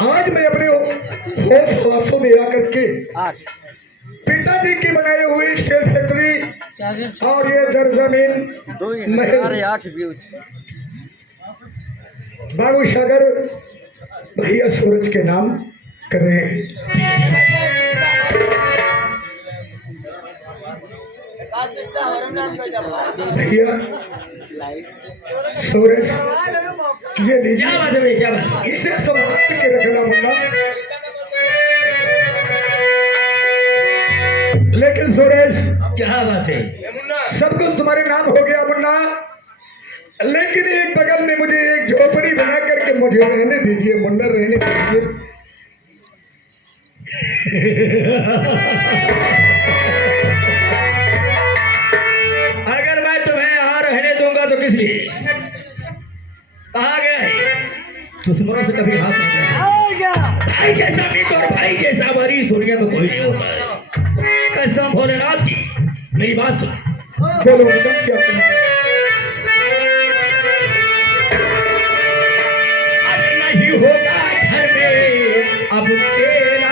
आज मैं अपने होश में आकर के पिताजी की बनाई हुई स्टील फैक्ट्री और ये जमीन बाबू सागर भैया सूरज के नाम कर रहे हैं। भैया सूरज ये लीजिए, क्या बात इसे संभाल के रखना मुन्ना। लेकिन सूरज क्या बात है? सब कुछ तुम्हारे नाम हो गया मुन्ना, लेकिन एक बगल में मुझे एक झोपड़ी बना करके मुझे रहने दीजिए मुन्ना, रहने दीजिए। अगर मैं तुम्हें यहाँ रहने दूंगा तो किस लिए? कहा गए दुश्मनों से कभी हाथ नहीं लगाना। भाई जैसा मित्र और भाई जैसा हमारी दुनिया में कोई नहीं होता है। कसम भोलेनाथ की, मेरी बात सुन। बोलो मुन्ना, क्या कहना? नहीं होगा घर में अब तेरा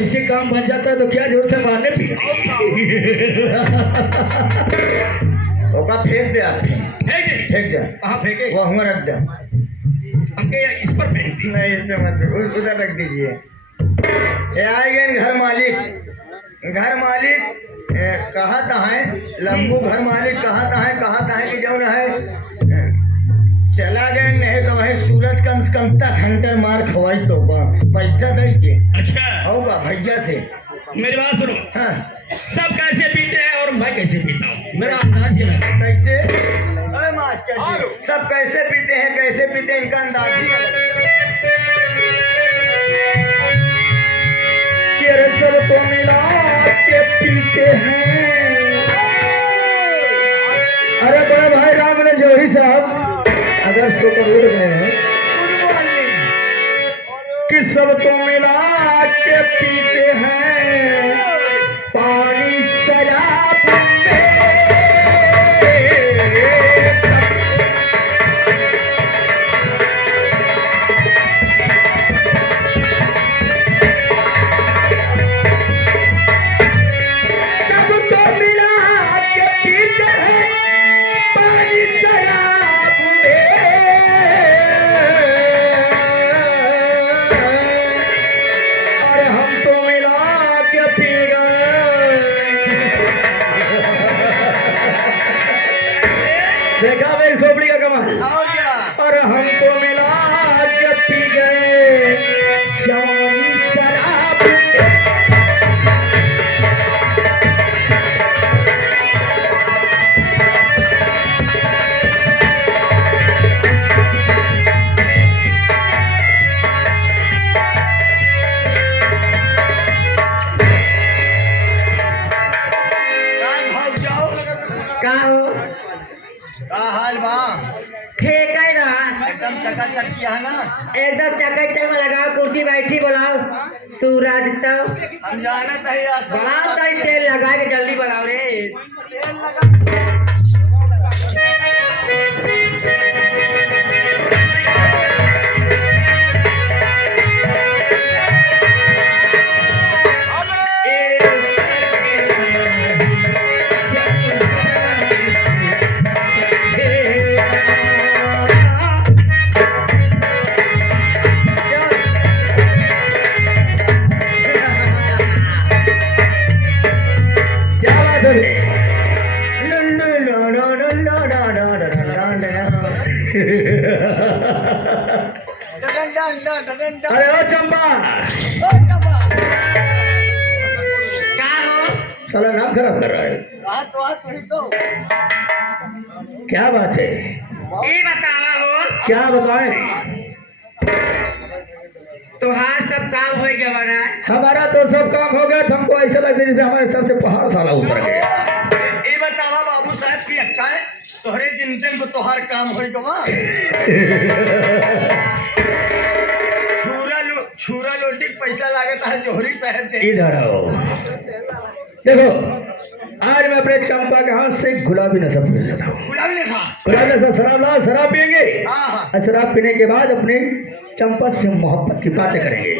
ऐसे काम बन जाता है तो क्या जरूरत है मारने पीटने फेंक दे आप, फेंक जा। कहाँ फेंके? वो हुआ रख दे। हमके इस पर फेंक दी। नहीं इस पे मत, उधर रख दीजिए। ये आएंगे घर मालिक, घर मालिक कहा था है लंबू, घर मालिक कहा था है कि जौन है चला गए, नहीं तो है सूरज कम से कम 10 घंटे मार खवाई तो पैसा दे के। अच्छा होगा भैया से। मेरी बात सुनो। हाँ, सब कैसे पीते हैं और मैं कैसे पीता हूँ, मेरा अंदाज ही लगा। कैसे? अरे मास्टर जी, सब कैसे पीते हैं इनका अंदाज ही अलग है। सब तो मिला के पीते हैं। अरे बड़े भाई राम ने जोही साहब अगर सो कर उड़ गए हैं कि सब तो मिला के पीते हैं पानी शराब में। सब तो मिला के पीते हैं पानी शराब में। अरे हम तो मिला के पी गए। देखा मेरी खोपड़ी का कमाल। और हम तो मिला के पी गए जवानी शराब में। का हाल बा? ठीक है ना, एकदम चकाचक किया है ना? एकदम चकाचक में लगाओ, कुर्सी बैठी बुलाओ सूरज। तो हम जानत है बनाओ तो तेल लगा के जल्दी बनाओ रे। तेल लगा। अरे ओ चंपा, क्या हो? साला नाम खराब कर रहा है। तो क्या बात है? ये बतावा हो क्या बताएं? तुहार सब काम हो गया बना हमारा तो सब काम हो गया, हमको ऐसा लगता है जैसे हमारे सर से पहाड़ साला उतर गया। ये बतावा बाबू साहब की अक्का है तोहरे जिनते में तोहार काम हो गवा छूरा लोटी के पैसा लागत है जोहरी शहर दे इधर आओ। देखो आज मैं अपने चंपा के हाथ से गुलाबी नशा पी लेता हूँ। गुलाबी ने खा गुलाबी नशा शराब लाओ, शराब पियेंगे हाँ हाँ और शराब पीने के बाद अपने चंपा से मोहब्बत की बातें करेंगे।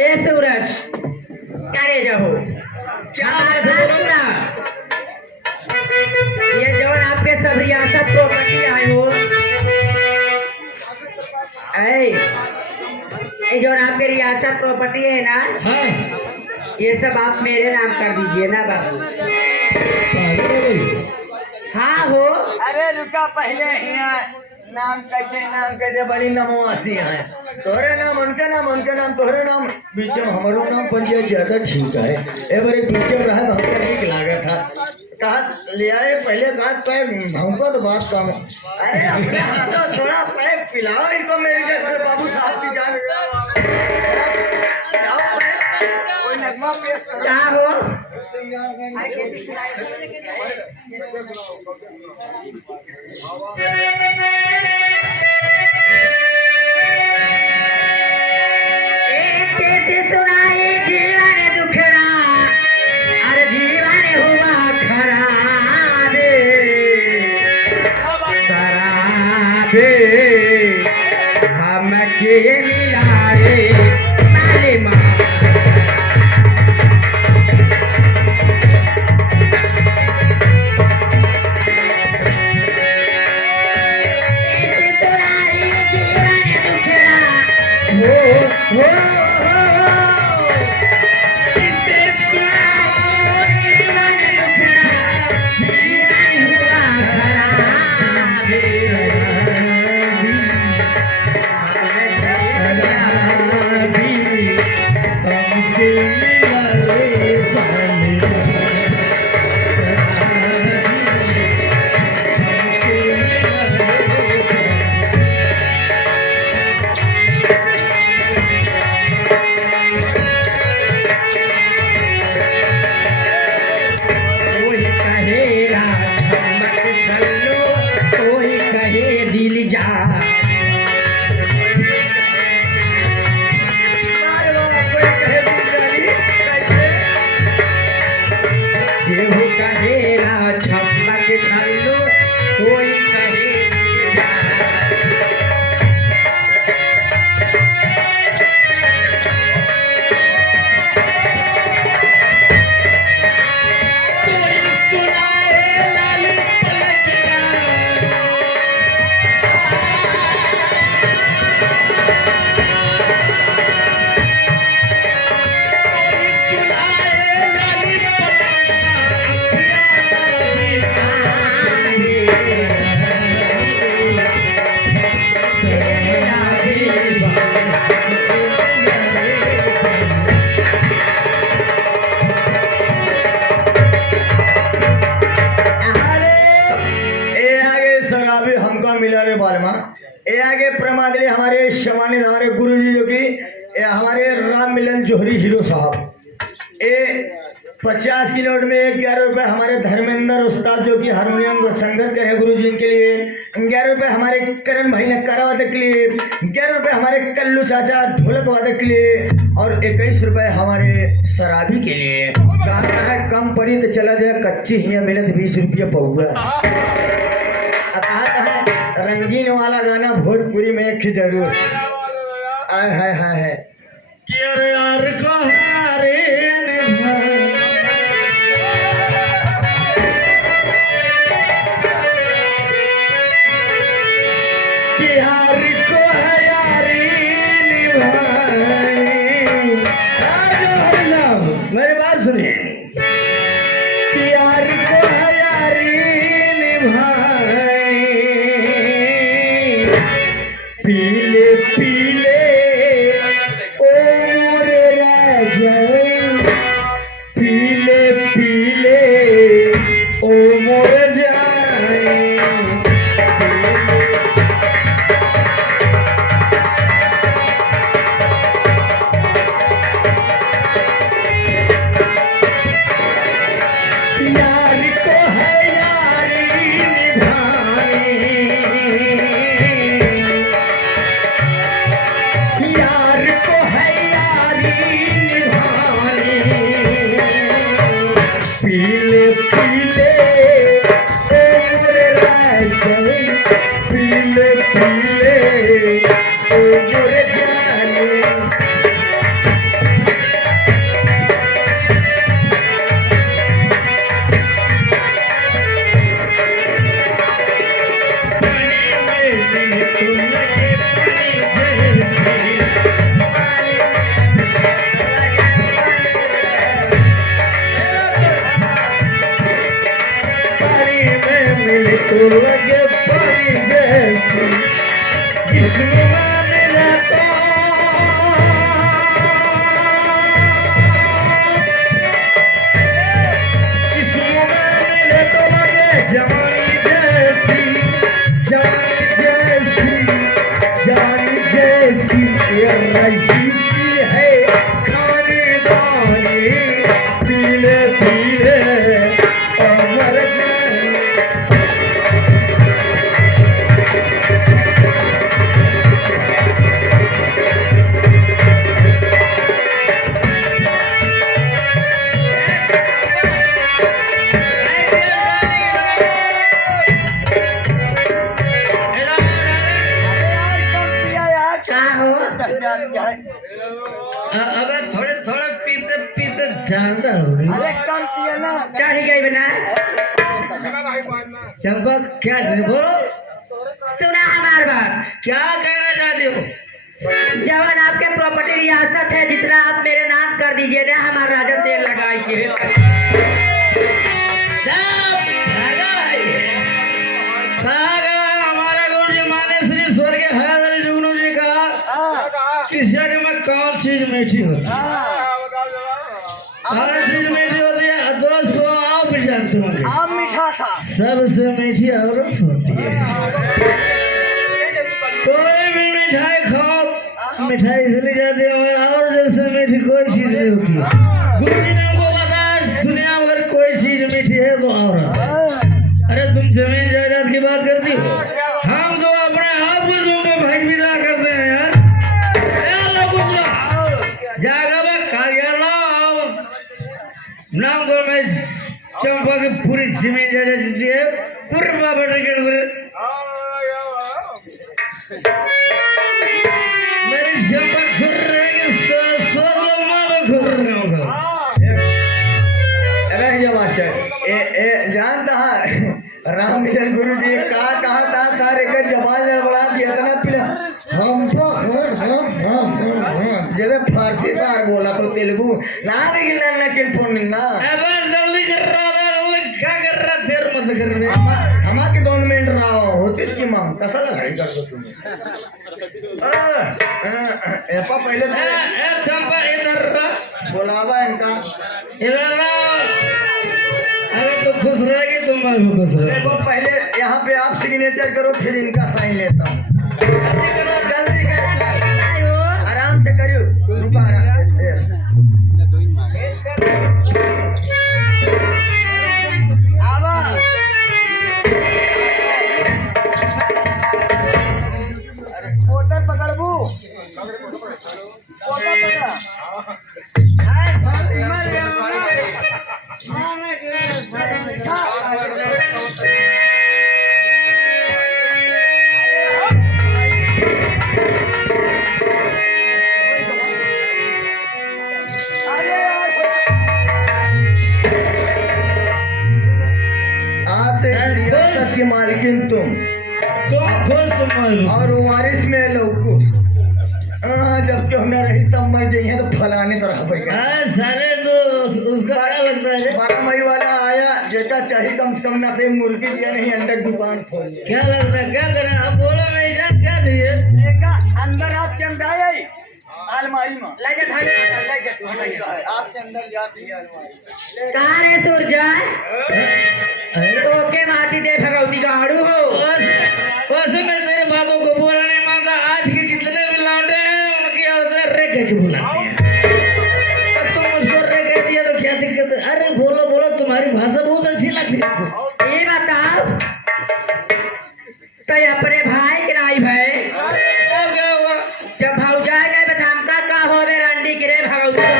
ए सूरज क्या रे जाओ क्या सुना ये जो आपके सब रियासत प्रॉपर्टी आए हो ये जो आपके रियासत प्रॉपर्टी है ना हाँ ये सब आप मेरे नाम कर दीजिए ना बाबू। हाँ हो अरे रुका पहले यहाँ नाम कहते बड़ी नमवासी है तोहरे नाम उनका नाम तोहरे नाम बीच में हमारो नाम पंचायत ज्यादा ठीक है ए बारे बीच में रहा हमको ठीक लागत था कहा ले आए पहले कहा पैर हमको तो बात कम है। अरे अपने हाथों थोड़ा पैर पिलाओ इनको मेरी जैसे बाबू साहब की जान पिलाओ पैर, कोई नगमा पेश करो। क्या हो सुनाई जीवन दुखड़ा और जीवन हुआ खराब शराबे हम के मिला रे माले माँ ये आगे प्रमादले हमारे सम्मानित हमारे गुरु जी जो कि हमारे राम मिलन जोहरी हीरो साहब ये 50 की नोट में 11 रुपये हमारे धर्मेंद्र उस्ताद जो कि हारमोनियम संगत कर है गुरु जी के लिए 11 रुपये हमारे करण भाई नक्कारा वादक के लिए 11 रुपये हमारे कल्लू चाचा ढोलक वादक के लिए और 21 रुपये हमारे शराबी के लिए। कहता है कम पड़ी तो चला जाए कच्ची ही मिलत 20 रुपये पहुआ। कहता है रंगीन वाला गाना भोजपुरी में एक जरूर आय हाय हाय है यार को मेरी बात सुनिए प्यार को यारी निभाए पीले पीले ओ मोरे राजा पीले पीले पीले पीले ओ मोरे राजन पीले पीले ओ मोरे जाने तो लगे पानी जैसी जिसमें मैं रहता जिसमें मैं मिले तो लगे जानी जैसी जानी जैसी ये रईसी है खाने दानी पीले पीले और मर जाने का हो अबे थोड़े थोड़े पीते पीते ज्यादा हो रही अरे कम पिया ना चढ़ गई बना चंपा क्या बोलो सुना हमार बात। क्या कहना चाहते हो जवन आपके प्रॉपर्टी रियासत है जितना आप मेरे नाम कर दीजिए ना हमारा राजा तेल लगाई के हमारा गुरु जी माने श्री स्वर्गीय हरि जुगनू जी कहा किसी के में कौन चीज मीठी होती है हर चीज मीठी होती है दोस्त को आप भी जानते होंगे आम मीठा था सबसे मीठी औरत होती है कोई भी मिठाई खाओ मिठाई चली जाती है और जैसे मीठी कोई चीज नहीं होती है गुरु जी ने हमको बताया दुनिया में अगर कोई चीज मीठी है तो औरत। अरे तुम जमीन जायदाद की बात करती हो हम तो अपने आप को तुमको भाई विदा करते हैं यार जागा में कागयाला नाम को मैं चंपा की पूरी जमीन जायदाद जीती है पूरे बाबा के मेरी चंपा खुर रहेगी सो खुर रहा होगा रह जा मास्टर जानता है राम मिलन गुरु जी कहा था तारे का जबान लड़बड़ा दिया इतना पिला हम जैसे फारसी बार बोला तो तेलुगु ना निकलना ना किन फोन ना जल्दी कर रहा क्या कर रहा देर मत कर रहे हमा के 2 मिनिट राव होतीच की मग कसा घरी करतो तुम्ही एपा पहिले चंपा इधर बोलावा इनका इधर अरे तो खुश रहेगी तुम भी खुश रहे देखो पहले यहाँ पे आप सिग्नेचर करो फिर इनका साइन लेता हूँ जल्दी करो आराम से करियो रुको आराम से आवा अरे पोतर पकड़बू पोतर पकड़ा की मालकिन तुम खुश तुम और वारिस में लौकू जबकि हमने रही सब मर जाइए तो फलाने तरह पर सारे तो उसका क्या लगता है 12 मई वाला आया जेका चाहिए कम से कम ना से मुर्गी दिया नहीं अंडा की दुकान खोल क्या लगता है क्या करें अब बोलो मैं क्या चाहिए जेका अंदर आपके अंदर आया ही अलमारी में ले जा थाने आपके अंदर जाती है अलमारी कहाँ रे सूरज ओके माटी दे भगवती का आड़ू हो वैसे मैं तेरे बातों को बोला नहीं मानता आज के जितने भी लौटे हैं उनकी औरतें रे कह के बुलाती हैं अब तुम मुझको रे कह दिया तो क्या दिक्कत है अरे बोलो बोलो तुम्हारी भाषा बहुत अच्छी लगती है ये बताओ तो अपने भाई के नाई भाई अब क्या हुआ जब भौजाए गए बथामका का हो रे रंडी गिरे भगवती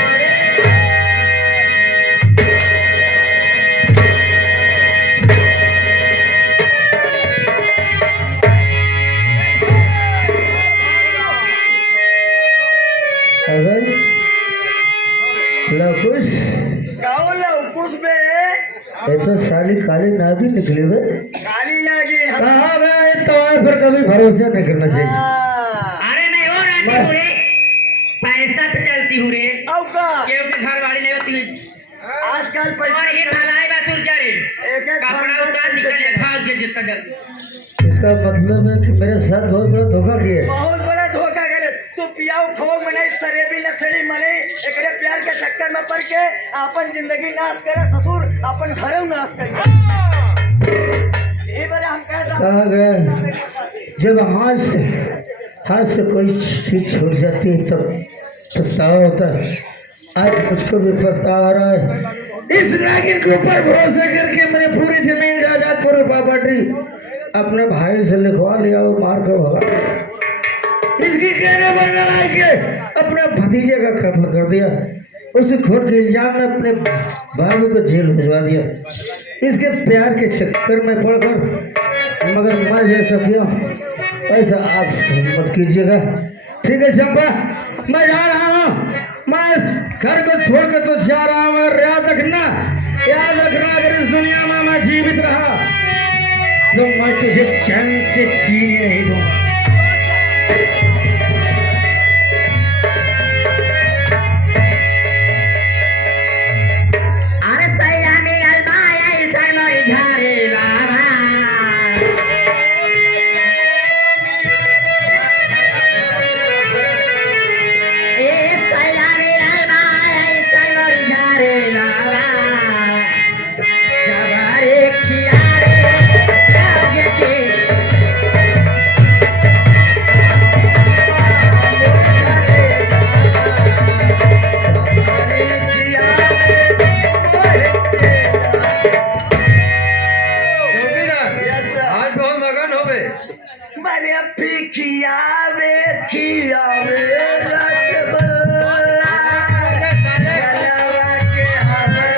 ये तो साली काली नागी निकली वे। काली नागिन हम- कहाँ गए तो फिर कभी भरोसा नहीं करना चाहिए। हाँ। अरे नहीं हो रानी हूँ रे, पैसा पे चलती हूँ रे, औ का क्योंकि घर वाली नहीं होती। आजकल और पैसा ये भलाई बात उल्टा रे, एक एक कपड़ा उतार निकल जा, भाग जा जितना जल्दी। इसका मतलब है कि मेरे साथ बहुत बड़ा धोखा किया। बहुत बड़ा धोखा करे तू पियाऊ खोग मने शरेबी नसड़ी मने एकरे प्यार के चक्कर में पड़ के अपन जिंदगी नाश करे ससुर अपन घरों नाश करी ये बारे हम कहता कहाँ गए जब हाथ से कोई चीज छूट जाती है तब पछतावा होता है। आज मुझको भी पछतावा आ रहा है। इस नागिन के ऊपर भरोसा करके मैंने पूरी जमीन जायदाद पूरी प्रॉपर्टी अपने भाई से लिखवा लिया और मार कर भगा दिया। इसकी कहने पर लड़ाई के अपने भतीजे का कत्ल कर दिया। उसे खून के इल्जाम में अपने भाभी को जेल भिजवा दिया। इसके प्यार के चक्कर में पड़कर मगर मैं जैसा किया ऐसा आप मत कीजिएगा। ठीक है चंपा, मैं जा रहा हूँ। मैं घर को छोड़ के तो जा रहा हूँ और याद रखना अगर इस दुनिया में मैं जीवित रहा तो मैं तुझे चैन से जीने नहीं दूंगा। अरे सैया मिलल बाया इसे मोरी झारे लावा, ए सैया मिलल बाया इसे मोरी झारे लावा, जबारे खियारे जागे के Yes, sir. आज बहुत मगन हो गए। मरे खियावे खियावे रखबा के हमरे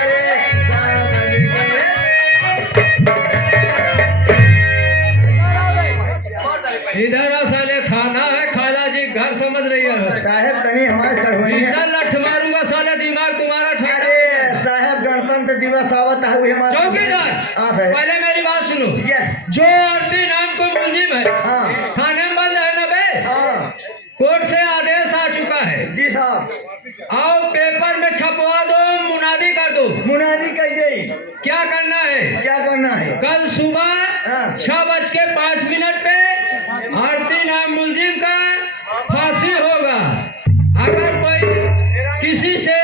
इधर आ साले, खाना है खाला जी, घर समझ रही है। साहब तनी हमारे सरवैया भीषण लठ मारूंगा साले, दिमाग तुम्हारा ठहरे। अरे साहब गणतंत्र दिवस आवत है हुए हमारे चौकीदार हाँ साहब पहले मेरी बात सुनो। यस जो आरती नाम को मुलजिम है हाँ थाने में बंद है ना बे, हाँ कोर्ट से आदेश आ चुका है। जी साहब आओ पेपर में छपवा दो, मुनादी कर दो। मुनादी कह गई क्या करना है? क्या करना है कल सुबह हाँ। 6:05 पे आरती नाम मुलजिम का फांसी होगा। अगर कोई किसी से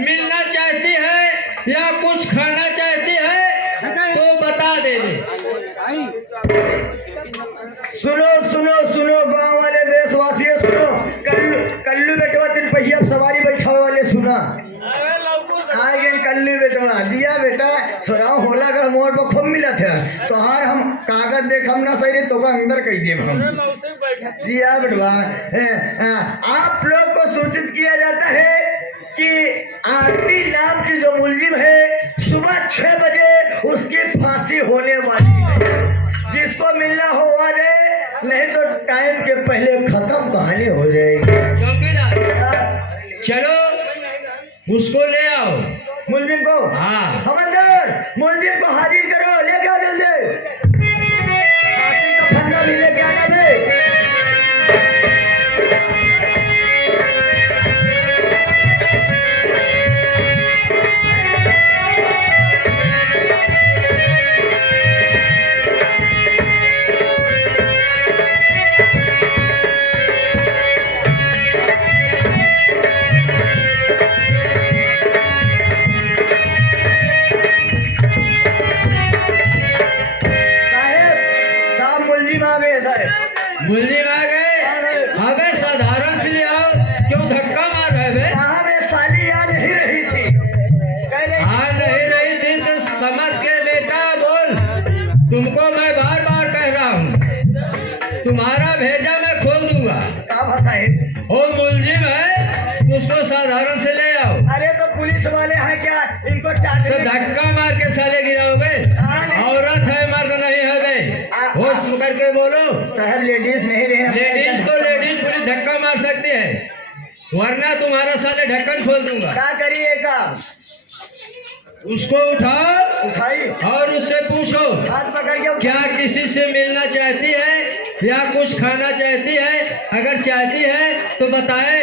मिलना चाहती है या कुछ खाना चाहती है तो बता देने। सुनो सुनो सुनो गांव वाले देशवासियों सुनो कल्लू बेटवा तिल पहिया सवारी बैठावे वाले सुना आए गए कल्लू बेटवा जिया बेटा सुनाओ होला का मोड़ पर खूब मिला था तो हार हम कागज देख हम ना सही तो अंदर कह दिए हम जिया बेटवा आप लोग को सूचित किया जाता है कि आरती नाम की जो मुलजिम है सुबह 6 बजे उसकी फांसी होने वाली है। जिसको मिलना हो आ जाए, नहीं तो टाइम के पहले खत्म कहानी हो जाएगी। चौकीदार चलो उसको ले आओ। मुलजिम को हाँ हवलदार मुलजिम को हाजिर करो, लेके आ जल्दी फांसी का फंदा भी लेके आना बे। मुलजिम आ गए। हमें साधारण से ले आओ, क्यों धक्का मार रहे बे? साहब ये साली आ नहीं रही थी, कह रही आ नहीं रही थी तो समझ के बेटा बोल। तुमको मैं बार बार कह रहा हूँ, तुम्हारा भेजा मैं खोल दूंगा। का भाषा है? वो मुलजिम है, उसको साधारण से ले आओ। अरे तो पुलिस वाले हैं क्या, इनको तो चाटने धक्का मार के साले गिराओगे? औरत है मर्द नहीं है बे, होश करके बोलो। शहर लेडीज नहीं रहे, लेडीज को लेडीज पुलिस धक्का मार सकती है, वरना तुम्हारा साले ढक्कन खोल दूंगा। क्या करिए का उसको उठाओ उठाई और उससे पूछो हाथ पकड़ के क्या किसी से मिलना चाहती है या कुछ खाना चाहती है। अगर चाहती है तो बताए,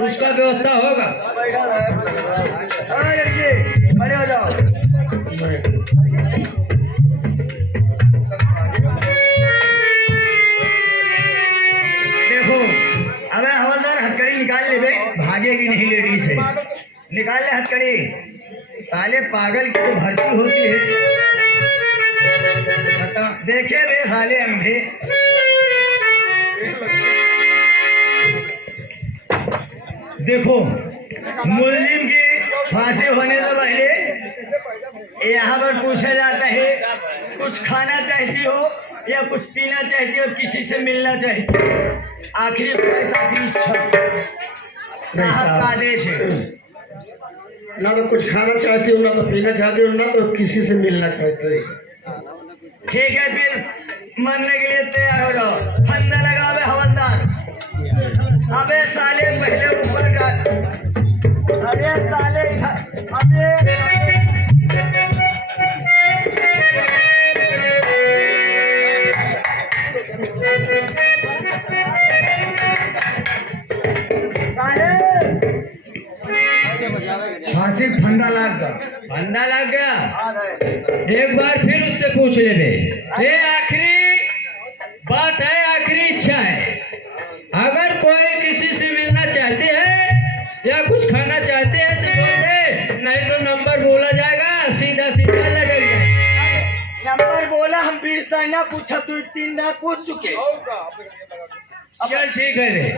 उसका व्यवस्था होगा। बैठा है। हाँ लड़की खड़े हो जाओ। देखो अबे हवलदार हथकड़ी निकाल ले बे, भागेगी नहीं लेडीज है, निकाल ले हथकड़ी। साले पागल की तो भर्ती होती है। बता देखे बे साले अंधे। देखो मुलजिम की फांसी होने से पहले यहाँ पर पूछा जाता है कुछ खाना चाहती हो या कुछ पीना चाहती हो, किसी से मिलना चाहती हो। आखिरी ख्वाहिश, आखिरी इच्छा साहब का आदेश है। ना तो कुछ खाना चाहती हूँ, ना तो पीना चाहती हूँ, ना तो किसी से मिलना चाहती हूँ। ठीक है फिर मरने के लिए तैयार हो जाओ। फंदा लगा बे हवलदार। अबे साले पहले ऊपर डाल। अबे साले इधर अबे फांसी फंदा लाग गया। फंदा लग गया। एक बार फिर उससे पूछ ले बे। ये आखिरी बात है, आखिरी इच्छा है। अगर कोई किसी से मिलना चाहते हैं या कुछ खाना चाहते हैं तो बोल दे, नहीं तो नंबर बोला जाएगा, सीधा सीधा लटक जाएगा। नंबर बोला, हम 20 दाना पूछा, तू 3 दाना पूछ चुके। चल ठीक है रे।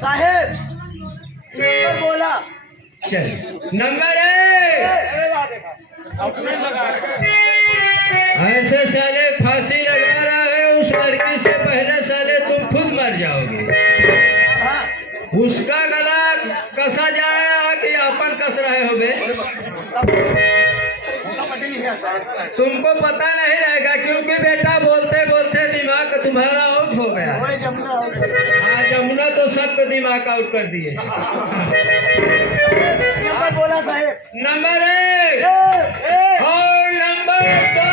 साहेब नंबर बोला। चल नंबर है। ऐसे साले फांसी लगा रहा है उस लड़की से पहले, साले तुम खुद मर जाओगे। हाँ, उसका गला कसा जाए कि अपन कस रहे हो बे। तुमको पता नहीं रहेगा क्योंकि बेटा बोलते बोलते दिमाग तुम्हारा आउट हो गया। हाँ जमुना तो सबको दिमाग आउट कर दिए। नंबर बोला साहेब। नंबर 1 और नंबर 2।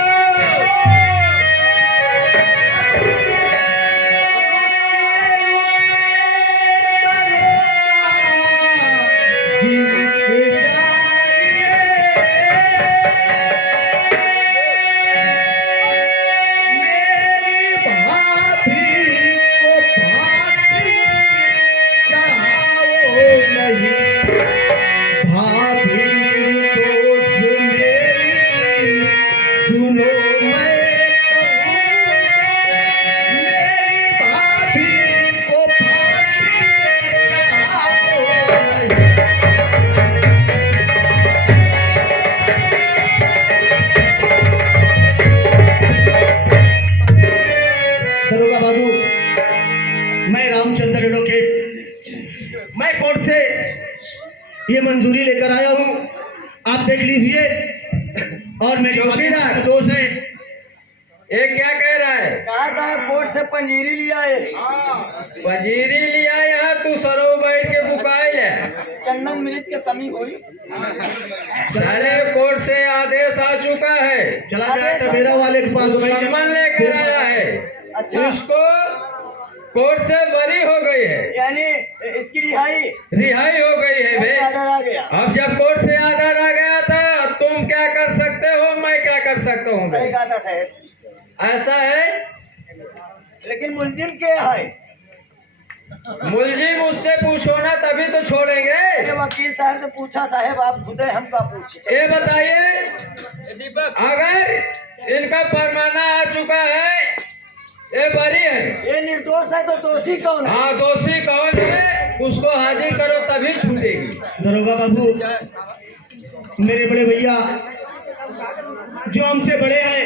दरोगा बाबू, मैं रामचंद्र एडवोकेट, मैं कोर्ट से ये मंजूरी लेकर आया हूँ, आप देख लीजिए। और मेरे चौकीदार। दोस्त है। ये क्या कह रहा है? कहा था कोर्ट से पंजीरी लिया है। वजीरी लिया यहाँ तू सरो बैठ के बुकाइल है। चंदन मृत की कमी हुई। साले कोर्ट से आदेश आ चुका है। चला जाए तो मेरा वाले के पास समन लेकर आया है। अच्छा। उसको कोर्ट से बरी हो गई है, यानी इसकी रिहाई रिहाई हो गई है बे। ऑर्डर आ गया। अब जब कोर्ट से आर्डर आ गया था, तुम क्या कर सकते हो, मैं क्या कर सकता हूँ सही बे? कहा था साहेब। ऐसा है। लेकिन मुलजिम के है? मुलजिम उससे पूछो ना, तभी तो छोड़ेंगे। अरे वकील साहब से पूछा साहेब, आप खुद है, हम का पूछे। ये बताइए, अगर इनका फरमाना आ चुका है, ये बरी है, ये निर्दोष है तो दोषी कौन है? हाँ दोषी कौन है उसको हाजिर करो तभी छूटेगी। दरोगा बाबू, मेरे बड़े भैया जो हमसे बड़े हैं,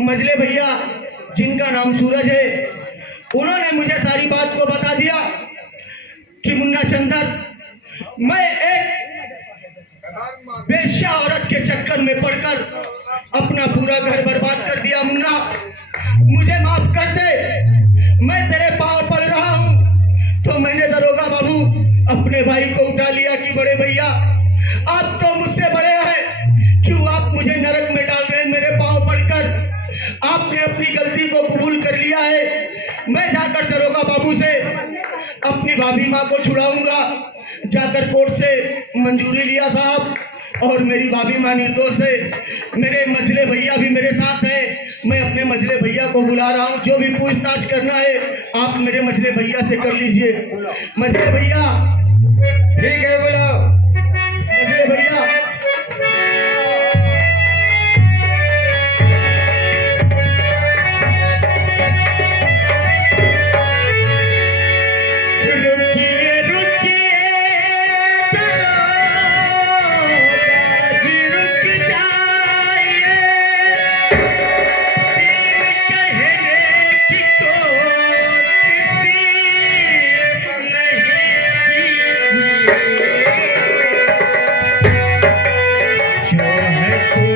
मजले भैया जिनका नाम सूरज है, उन्होंने मुझे सारी बात को बता दिया कि मुन्ना चंदर, मैं एक बेश्या औरत के चक्कर में पड़कर अपना पूरा घर बर्बाद कर दिया। मुन्ना मुझे माफ कर दे, मैं तेरे पांव पड़ रहा हूँ। तो मैंने दरोगा बाबू अपने भाई को उठा लिया कि बड़े भैया आप तो मुझसे बड़े हैं, क्यों आप मुझे नरक में डाल रहे हैं मेरे पांव पड़कर? आपने अपनी गलती को कबूल कर लिया है। मैं जाकर दरोगा बाबू से अपनी भाभी माँ को छुड़ाऊंगा। जाकर कोर्ट से मंजूरी लिया साहब, और मेरी भाभी माँ निर्दोष है। मेरे मझले भैया भी मेरे साथ है। मैं अपने मझले भैया को बुला रहा हूँ, जो भी पूछताछ करना है आप मेरे मझले भैया से कर लीजिए। मझले भैया, ठीक है, बुलाओ। मझले भैया, रुकिए रुकिए दरोगा जी, रुक जाइए। दिल कहने की तो किसी नहीं कीजिए। जो है तो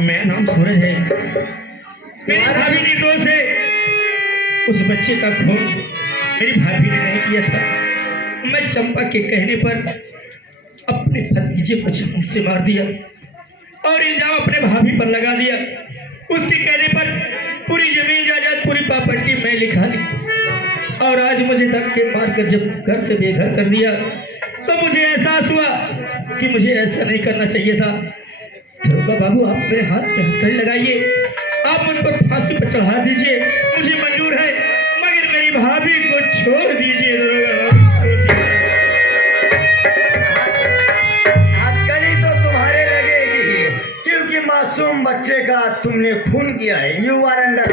मेरा नाम सूरज है। मेरी भाभी निर्दोष है। उस बच्चे का खून मेरी भाभी ने नहीं किया था। मैं चंपा के कहने पर अपने भतीजे को जान से मार दिया और इल्जाम अपने भाभी पर लगा दिया। उसके कहने पर पूरी जमीन जायदाद, पूरी प्रॉपर्टी मैं लिखा ली, और आज मुझे धक्के मारकर जब घर से बेघर कर दिया तो मुझे एहसास हुआ कि मुझे ऐसा नहीं करना चाहिए था। दरोगा बाबू, आप मेरे हाथ पे हथकड़ी लगाइए, आप मुझ पर फांसी पर चढ़ा दीजिए, मुझे मंजूर है, मगर मेरी भाभी को छोड़ दीजिए। दरोगा बाबू, हथकड़ी तो तुम्हारे लगेगी, क्योंकि मासूम बच्चे का तुमने खून किया है। You are under